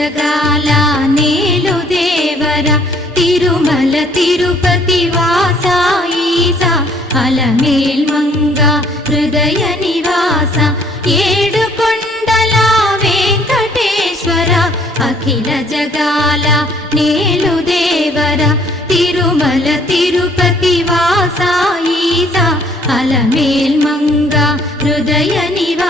జగాల నేలు తిరుమల తిరుపతి వాసాయిసా మంగ హృదయ నివాస ఏడు కొండల అఖిల జగాల నేలు తిరుమల తిరుపతి వాసాయిసా మంగ హృదయ